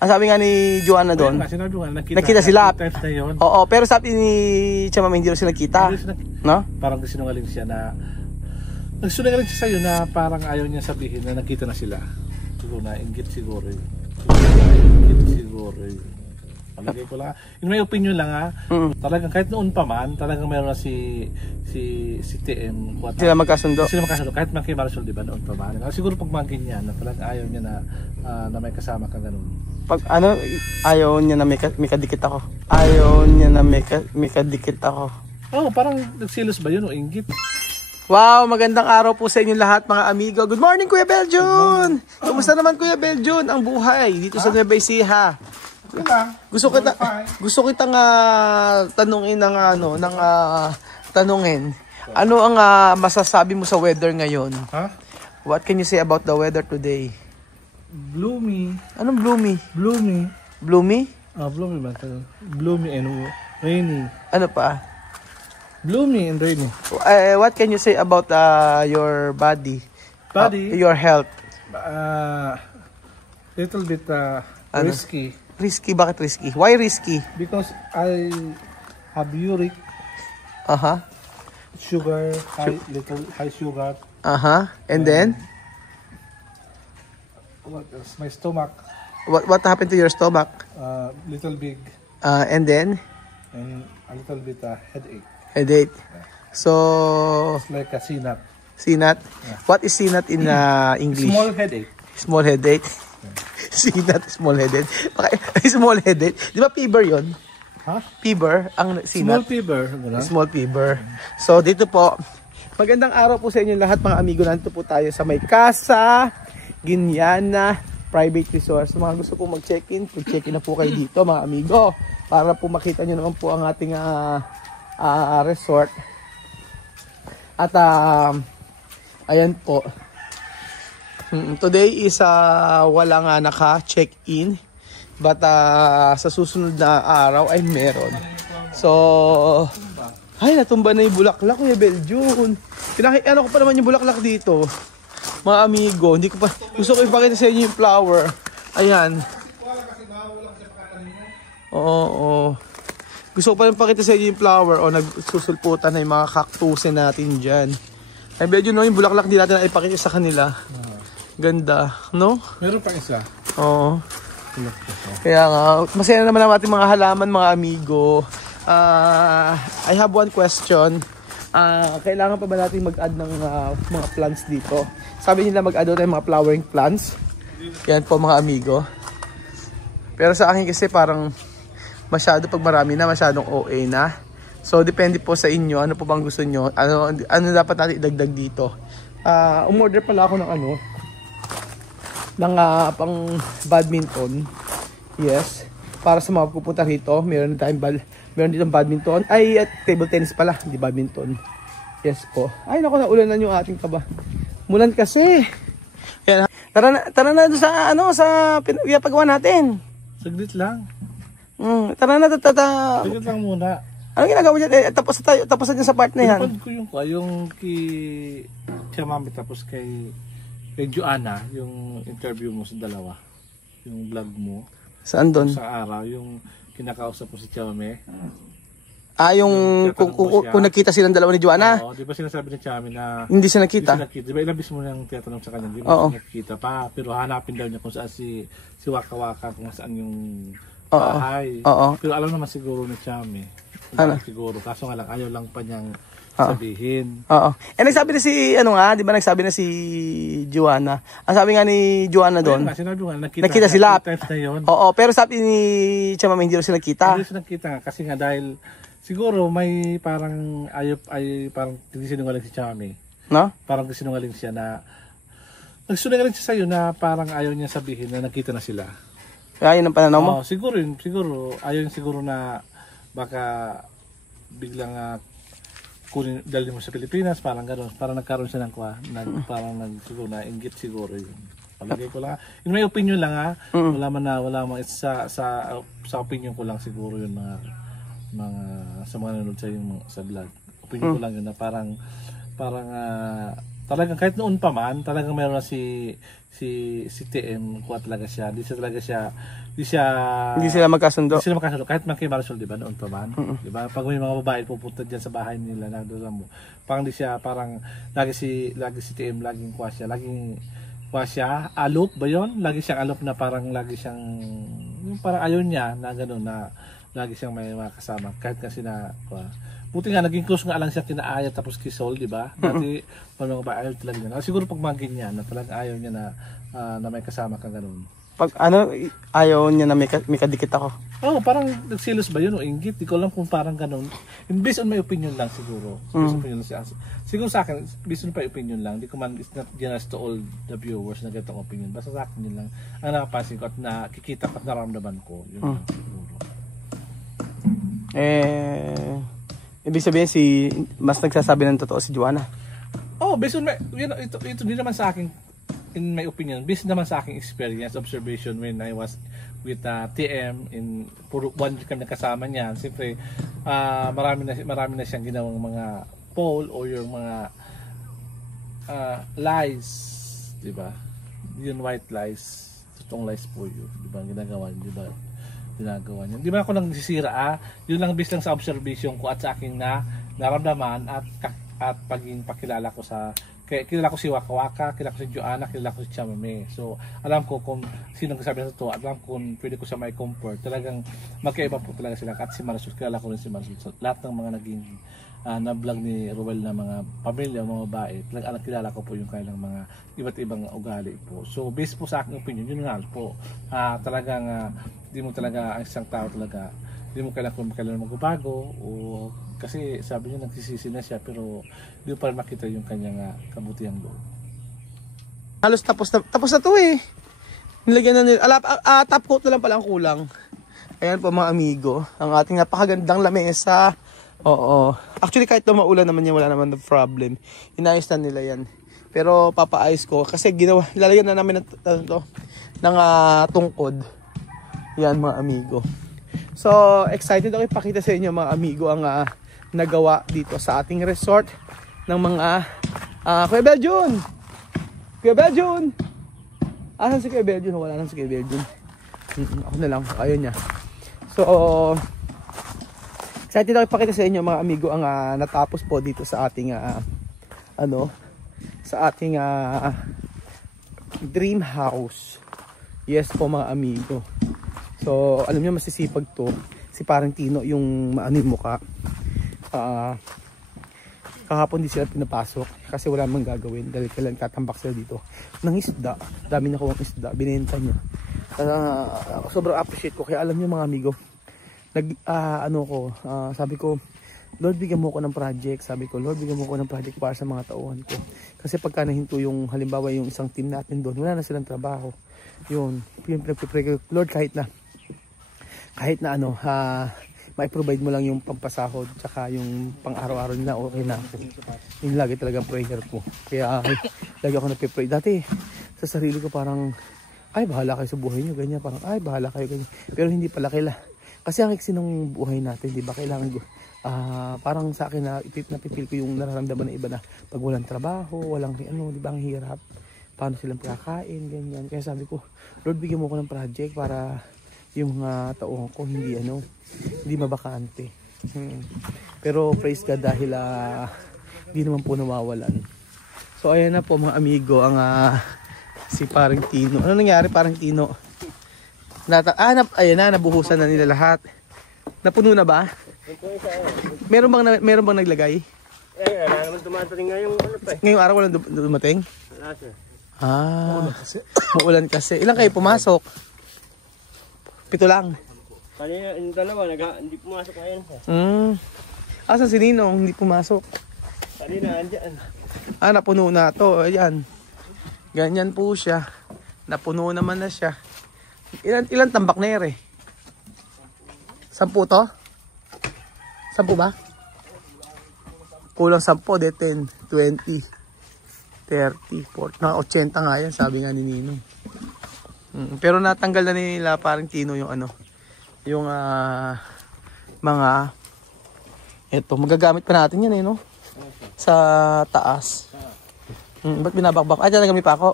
Ang sabi nga ni Joanna doon, sinabi ko nga, nakita sila. Times na yun. Oo, pero sabi ni Chama hindi rin sila nakita. No? Parang sinungaling siya na nagsungaling siya sa'yo na parang ayaw niya sabihin na nakita na sila. Siguro na, inggit siguro yun. Palagay ko lang. In my opinion lang ha, talagang kahit noon pa man, talagang mayroon na si TM. Sila magkasundo. Kahit man kay Marisol, di ba, noon pa man. Siguro pag mangkin niya, na talagang ayaw niya na may kasama ka ganun. Pag ano, ayaw niya na may kadikit ako. Ayaw niya na may kadikit ako. Oo, parang nagsilos ba yun o inggit? Wow, magandang araw po sa inyo lahat mga amigo. Good morning Kuya Beljun! Kumusta naman Kuya Beljun ang buhay dito sa Nueva Ecija? Gusto kitang tanungin tanungin. Ano ang masasabi mo sa weather ngayon? Huh? What can you say about the weather today? Gloomy. Anong gloomy? Gloomy. Bloomy? Gloomy ba ito? Gloomy and rainy. Ano pa? Gloomy and rainy. What can you say about your body? Your health? Little bit risky. Risky? Bakit risky? Why risky? Because I have uric. Sugar, high sugar. And then? What else? My stomach. What happened to your stomach? Little big. And then? And a little bit headache. Headache. So, it's like a CNAT. CNAT? Yeah. What is CNAT in English? Small headache. Small headache? Yeah. CNAT, small headache. Small headache. Di ba fever yun? Huh? Fever? Ang CNAT? Small fever. Small fever. So, dito po, magandang araw po sa inyo lahat mga amigo. Nandito po tayo sa may Casa Guiana Private Resort. So, mga gusto po mag-check-in, check-in na po kayo dito mga amigo. Para po makita nyo naman po ang ating resort. At ayan po. Today is wala nga naka-check-in. But sa susunod na araw ay meron. So, ay natumba na yung bulaklak Kuya Beljun. Ano ko pa naman yung bulaklak dito. Mga amigo, hindi ko pa gusto ko ipakita sa inyo yung flower. Ayan. Oo. Gusto ko pa rin pakita sa inyo yung flower o nagsusulputan na yung mga cactusin natin dyan. Ay, medyo no, yung bulaklak di natin na ipakita sa kanila. Ganda, no? Meron pa isa. Oo. Kaya nga, masaya naman ang ating mga halaman, mga amigo. I have one question. Kailangan pa ba natin mag-add ng mga plants dito? Sabi nila mag-add tayo mga flowering plants. Yan po mga amigo. Pero sa akin kasi parang masyado pag marami na, masyadong OA na. So, depende po sa inyo. Ano po bang gusto nyo? Ano dapat natin idagdag dito? Umorder pala ako ng ng pang badminton. Yes. Para sa mga pupunta rito, meron dito badminton. Ay, at table tennis pala, hindi badminton. Yes po. Ay, naku, naulan na yung ating taba. Mulan kasi. Yan. Tara na sa sa pinapagawa natin. Saglit lang. Tara na, Saglit lang muna. Anong ginagawa dyan? Tapos na dyan sa part na yan. Pinapad ko yung kay Mami tapos kay Joanna, yung interview mo sa dalawa. Yung vlog mo. Saan doon? Sa araw, yung kinakausap mo si Chame. Yung kung nakita silang dalawa ni Joanna? Oo, di ba sinasabi ni Chame na hindi siya nakita? Di ba ilabis mo nang tinatanong sa kanya, di ba siya nakita pa? Pero hanapin daw niya kung saan si Waka Waka, kung saan yung bahay. Pero alam naman siguro ni Chame. Siguro, kaso nga lang, ayaw lang pa niyang sabihin. Nagsabi na di ba nagsabi na si Joanna? Ang sabi nga ni Joanna doon, sinabi ko nga, nakita sila. Times na yun. Pero sabi ni Chama hindi rin sila nakita. Hindi sila nakita kasi nga dahil siguro may parang parang sinungaling si Chame. No? Parang sinungaling siya na nagsungaling siya sa'yo na parang ayaw niya sabihin na nakita na sila. Kaya yun ang pananaw mo? Siguro ayaw niya siguro na baka biglang dalhin mo sa Pilipinas, parang gano'n, parang nagkaroon siya ng parang siguro na inggit siguro yun. Palagay ko lang. In my opinion lang wala man sa opinion ko lang siguro yun mga sa mga nanonood sa vlog. Opinion ko lang yun na parang talagang kahit noon pa man, talagang meron na si TM, kuha talaga siya. Hindi sila magkasundo. Kahit man kay Marisol, di ba, noon pa man. Di ba? Pag may mga babae pupunta diyan sa bahay nila, nagdala mo. Parang di siya, parang lagi si TM, laging kuha siya, alop ba yun? Lagi siyang alop na parang lagi siyang, parang ayaw niya na gano'n na lagi siyang may mga kasama. Kahit kasi na, buti nga, naging close nga lang siya kina Aya tapos Kisol, di ba? Dati, mga ba, ayaw talaga niya. Siguro pag mga ganyan, na talagang ayaw niya na may kasama ka gano'n. Pag ayaw niya na may kadikit ako. Oo, parang nagsilos ba yun o inggit? Di ko alam kung parang gano'n. Based on my opinion lang siguro. Siguro sa akin, based on my opinion lang. Di ko man, it's not generous to all the viewers na ganitong opinion. Basta sa akin yun lang. Ang nakapansin ko at nakikita ko at naramdaman ko. Yun lang siguro. Ibig sabihin mas nagsasabi ng totoo si Joanna. Oh, based on my, ito din naman sa akin, in my opinion, based naman sa aking experience, observation when I was with TM, puro 1 week kami kasama niyan. Siyempre, marami na siyang ginawang mga poll o yung mga lies, di ba? Yun white lies, totoong lies po yun, di ba? Ginagawa niya. Di ba ako nang sisira, yun lang based lang sa observation ko at sa aking naramdaman at paging pakilala ko kilala ko si Waka Waka, kilala ko si Joanna, kilala ko si Chamame. So, alam ko kung sino nagsasabi sa to, alam ko kung pwede ko siya may compare. Talagang magkaiba po talaga sila. At si Marisol, kilala ko rin si Marisol. So, lahat ng mga naging na-vlog ni Ruel na mga pamilya, mga babae, talagang kilala ko po yung kailang mga iba't ibang ugali po. So, based po sa aking opinion, yun nga po. Talagang, di mo talaga, ang isang tao talaga, di mo kailangan magbabago o kasi sabi niya nagsisisi na siya pero di mo pa makita yung kanyang kabutihang loob. Halos tapos na to eh. Nilagyan na nila. Top coat na lang pala ang kulang. Ayan po mga amigo, ang ating napakagandang lamesa. Oo. Actually kahit na maulan naman yan, wala naman na problem. Inayos na nila yan. Pero papaayos ko kasi lalagyan na namin ng tungkod. Yan mga amigo. So, excited ako ipakita sa inyo mga amigo ang nagawa dito sa ating resort ng mga Kuya Beljun! Kuya Beljun! Asan si Kuya Beljun? Wala na si Kuya Beljun. Ako na lang. Ayaw niya. So, excited ako ipakita sa inyo mga amigo ang natapos po dito sa ating sa ating dream house. Yes po mga amigo. So, alam niyo masisipag to. Si parang Tino yung maano yung mukha. Kahapon di sila pinapasok kasi wala mang gagawin dahil kailan tatambak sila dito ng isda. Dami na kuwang isda. Binenta niya. Sobrang appreciate ko. Kaya alam niyo mga amigo, sabi ko, Lord, bigyan mo ko ng project. Sabi ko, Lord, bigyan mo ko ng project para sa mga tauhan ko. Kasi pagka nahinto yung, halimbawa yung isang team natin doon, wala na silang trabaho. Yun, pinag-pray ko, Lord, kahit na mai-provide mo lang yung pampasahod tsaka yung pang-araw-araw nila, okay na ako. Yung lagi talagang prayer ko. Kaya lagi ako nagpe-pray. Dati sa sarili ko parang, ay bahala kayo sa buhay nyo, ganyan. Parang, ay bahala kayo, ganyan. Pero hindi pala kasi ang iksi ng buhay natin, di ba? Kailangan parang sa akin napipil ko yung nararamdaman ng iba na pag walang trabaho, walang di ba, ang hirap. Paano silang kakain, ganyan. Kaya sabi ko, Lord, bigyan mo ko ng project para yung taong ko hindi mabakante. Pero praise God dahil hindi naman po nawawalan. So ayan na po mga amigo ang si parang Tino. Ano nangyari parang Tino? Ayan na, nabuhusan na nila lahat. Napuno na ba? Meron bang naglagay? Naman dumating ngayong ngayong araw walang dumating? Wala sir. Maulan kasi. Ilan kayo pumasok? 7 lang. Kanina yung dalawa hindi pumasok ngayon. Asan si Ninong? Hindi pumasok. Kanina andyan. Napuno na to. Ayan. Ganyan po siya. Napuno naman na siya. Ilan tambak na ere? 10 to? 10 ba? Kulang 10, de 10, 20, 30, 40. Na 80 nga yan, sabi nga ni Ninong. Pero natanggal na nila parang Tino yung yung mga magagamit pa natin yan no? Sa taas. Ba't binabakbak? Diyan nagami pa ako.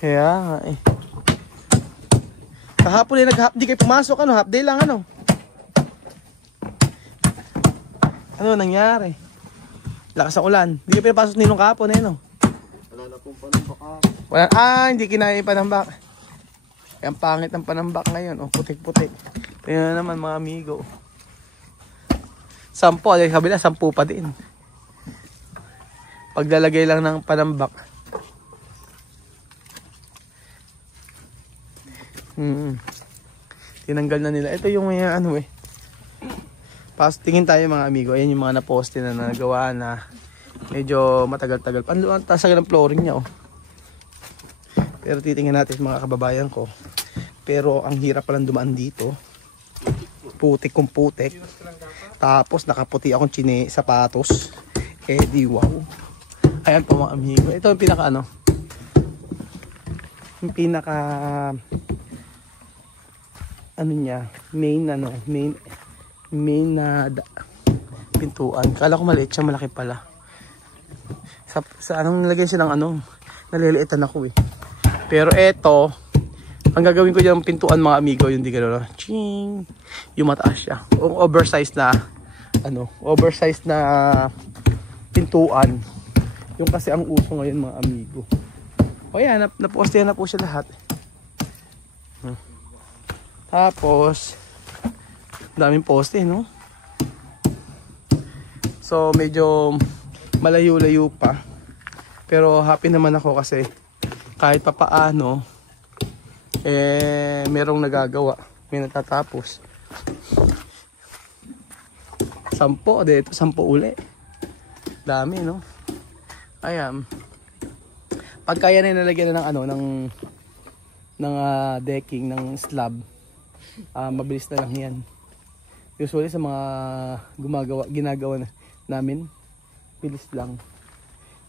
Kaya nga eh. Kahapon eh, di kayo pumasok, ano? Half day lang, ano? Ano nangyari? Lakas ang ulan. Di kayo pinapasok ninong kahapon eh, no? Wala na pong panambak ha. Wala, hindi kinaya yung panambak. Ang pangit ng panambak ngayon, oh, putik-putik. Tingnan naman mga amigo. 10, ay kabila, 10 pa din. Paglalagay lang ng panambak. Tinanggal na nila. Ito yung may ano eh. Tingin tayo mga amigo. Ayan yung mga naposte na nagawa na medyo matagal-tagal. Ang tasagal ng flooring niya oh. Pero titingnan natin mga kababayan ko. Pero ang hirap palang dumaan dito. Putik kung putik. Tapos nakaputi akong sapatos. Eh di wow. Ayan po mga amigo. Ito yung pinaka ano. Yung pinaka ano niya. Main na pintuan. Kala ko maliit siya, malaki pala. Sa anong nilagyan siya ng ano. Naliliitan ako eh. Pero eto. Ang gagawin ko dyan pintuan mga amigo, yung di gano'n, ching, yung mataas siya. Oversized na, oversized na pintuan. Yung kasi ang uso ngayon mga amigo. O yan, napostehan na po siya lahat. Tapos, daming poste, no? So, medyo malayo-layo pa. Pero happy naman ako kasi kahit pa paano, merong nagagawa, may natatapos. 10, dito 10 uli. Dami, no? Ayan. Pagka yan ay nalagyan na ng decking, ng slab, mabilis na lang yan. Usually sa mga ginagawa namin, bilis lang.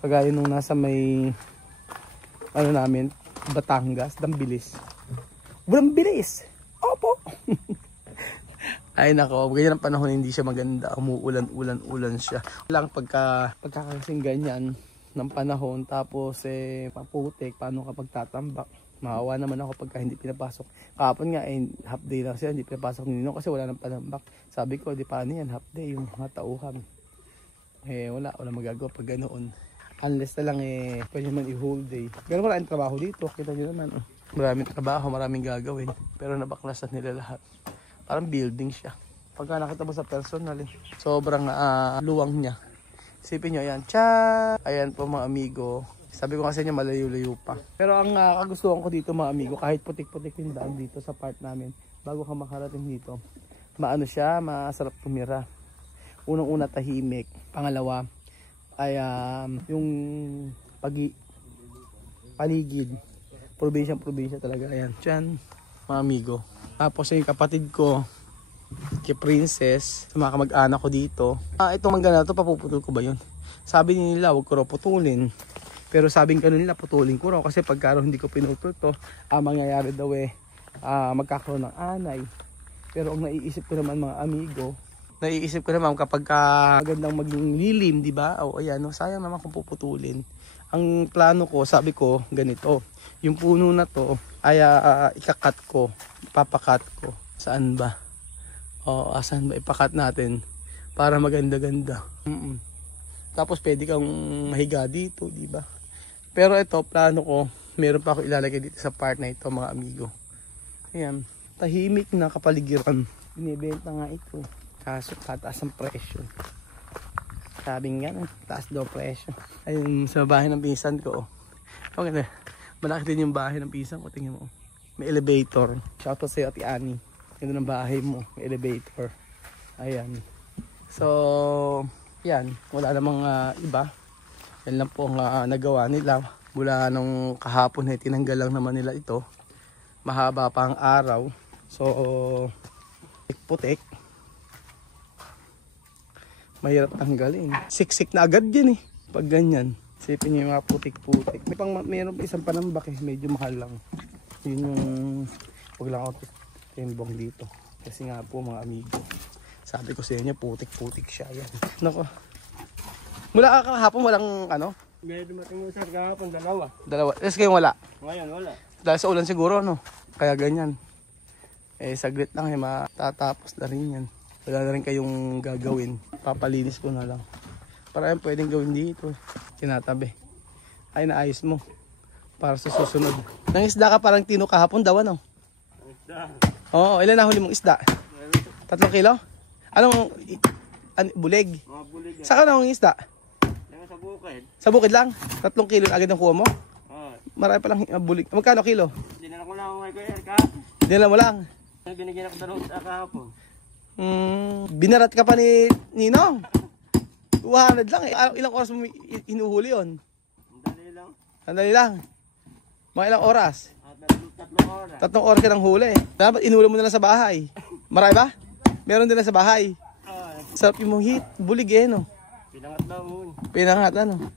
Kagaya nung nasa may namin, Batangas, bilis. Walang bilis. Opo. Ay nako, ganyan ang panahon, hindi siya maganda. Umuulan siya. Lang pagkakasing ganyan ng panahon, tapos maputik, paano kapag tatambak? Maawa naman ako pagka hindi pinapasok. Kahapon nga half day lang siya, hindi pinapasok ni Ninong kasi wala nang panambak. Sabi ko, di paano yan, half day yung mga tauhan. Wala magagawa pag ganoon. Unless na lang pwede naman i-whole day. Pero wala ang trabaho dito. Kita nyo naman. Maraming trabaho, maraming gagawin. Pero nabaklasan nila lahat. Parang building siya. Pagka nakita mo sa personal sobrang luwang niya. Isipin nyo, ayan. Tcha! Ayan po mga amigo. Sabi ko kasi niya malayo-layo pa. Pero ang kagustuhan ko dito mga amigo, kahit putik-putik yung daan dito sa part namin, bago ka makarating dito, maano siya, masarap tumira. Unang-una tahimik. Pangalawa, ay yung paligid, probinsya talaga. Ayan, dyan mga amigo. Tapos yung kapatid ko, kay Princess, sa mga kamag-anak ko dito, itong mangga na to, papuputol ko ba yun? Sabi nila, huwag ko raw putulin. Pero sabing ko nila, putulin ko raw kasi pagka hindi ko pinutol to, mangyayari daw magkakaroon ng anay. Pero ang naiisip ko naman mga amigo, kapag magandang maging lilim, di ba? O ayan, sayang naman kung puputulin. Ang plano ko, sabi ko, ganito. Yung puno na to ay ikakat ko, ipapakat ko. Saan ba? Saan ba ipakat natin para maganda-ganda. Tapos pwede kang mahiga dito, di ba? Pero ito, plano ko, meron pa ako ilalagay dito sa part na ito mga amigo. Ayan, tahimik na kapaligiran. Binibenta nga ito. Kaso pataas ang presyo. Sabi nga, taas daw presyo. Ayun sa bahay ng pinsan ko. Okay, malaki din yung bahay ng pinsan ko. Tingnan mo. May elevator. Shoutout sa'yo Ate Ani. Ganda ng bahay mo. May elevator. Ayan. So, yan. Wala namang iba. Yan lang po ang nagawa nila. Mula nung kahapon tinanggal lang naman nila ito. Mahaba pa ang araw. So, putik. Mahirap tanggalin. Siksik na agad yan pag ganyan. Sipin nyo yung mga putik-putik. Mayroon pa isang panambak medyo mahal lang. Yun yung huwag lang ako timbong dito. Kasi nga po mga amigo, sabi ko sa inyo putik-putik siya yan. Nako. Mula kahapon walang ano? May dumating usap kahapon, dalawa. Dalawa. Tapos kayo wala? Ngayon, wala. Dahil sa ulan siguro, no? Kaya ganyan. Saglit lang, matatapos na rin yan. Wala na rin kayong gagawin. Papalinis ko na lang. Para yan pwedeng gawin dito. Tinatabi. Ay, naayos mo. Para sa susunod. Nangisda ka parang tino kahapon daw, ano? Isda. Oo, ilan na huli mong isda? 3 kilo? Anong bulig? Mga bulig. Saan ka na hong isda? Yan sa bukid. Sa bukid lang? 3 kilo agad ang kuha mo? Oo. Marami palang bulig. Magkano kilo? Dinala ko lang ako kay Erka. Dinala mo lang? Binigyan ako dalawang sa kahapon. Binarat ka pa ni Ninong? 200 lang eh. Ilang oras mo hinuhuli yun? Dali lang. Sandali lang. Mga ilang oras? 3 oras. 3 oras ka ng huli. Dapat inulam mo na lang sa bahay. Marami ba? Meron din na sa bahay. Sarap yung hit. Bulig eh, no? Pinangat na mo. Pinangat, ano?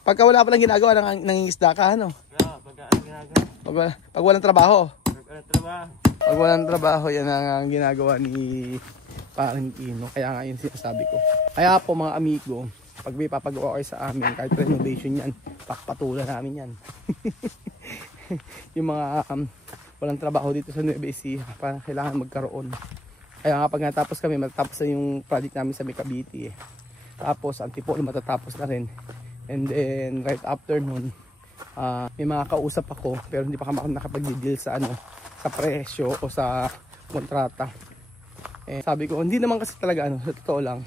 Pagka wala palang ginagawa, nangingisda ka, ano? Yeah, pagka ano ginagawa? Pag walang trabaho. Pagka trabaho. Pag walang trabaho, yan ang ginagawa ni Paring Kino. Kaya nga yun sinasabi ko. Kaya po mga amigo, pag may papagawa kayo sa amin, kahit renovation yan, pakpatulan namin yan. Yung mga walang trabaho dito sa Nueva Ecija, parang kailangan magkaroon. Kaya nga pag natapos kami, matatapos na yung project namin sa Cavite eh. Tapos Antipolo matatapos na rin. And then right after nun, may mga kausap ako pero hindi pa kami nakapag-deal sa sa presyo o sa kontrata. Sabi ko, hindi naman kasi talaga sa totoo lang,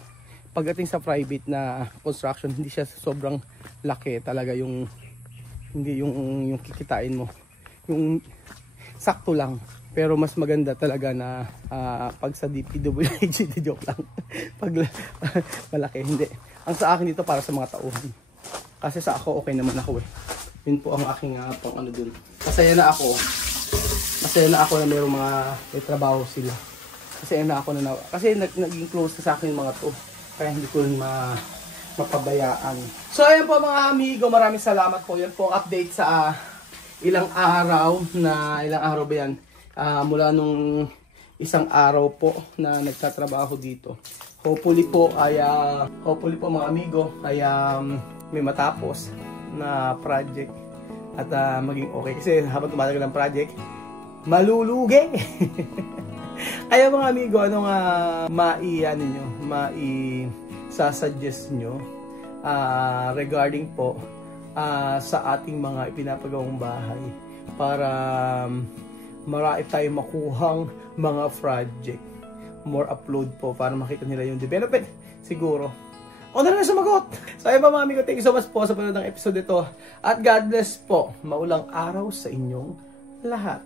pagdating sa private na construction, hindi siya sobrang laki talaga yung hindi yung kikitain mo. Yung sakto lang. Pero mas maganda talaga na pag sa DPWH, joke lang. Pag malaki, hindi. Ang sa akin dito para sa mga tauhan. Kasi sa ako, okay naman ako eh. Yun po ang aking pang dun. Masaya na ako. Masaya na ako na may trabaho sila. Masaya na ako na kasi naging close na sa akin yung mga to. Kaya hindi ko rin mapabayaan. So ayan po mga amigo, maraming salamat po. Yan po ang update sa ilang araw ba yan? Mula nung isang araw po na nagtatrabaho dito. Hopefully po mga amigo ay may matapos na project at maging okay. Kasi habang tumatagal ang project, malulugi. Kaya mga amigo, anong mai-suggest nyo regarding po sa ating mga ipinapagawang bahay para marami tayong makuhang mga project, more upload po para makita nila yung development siguro. O na lang sumagot. So ayun pa mga amigo, thank you so much po sa panonood ng episode ito at God bless po, maulang araw sa inyong lahat.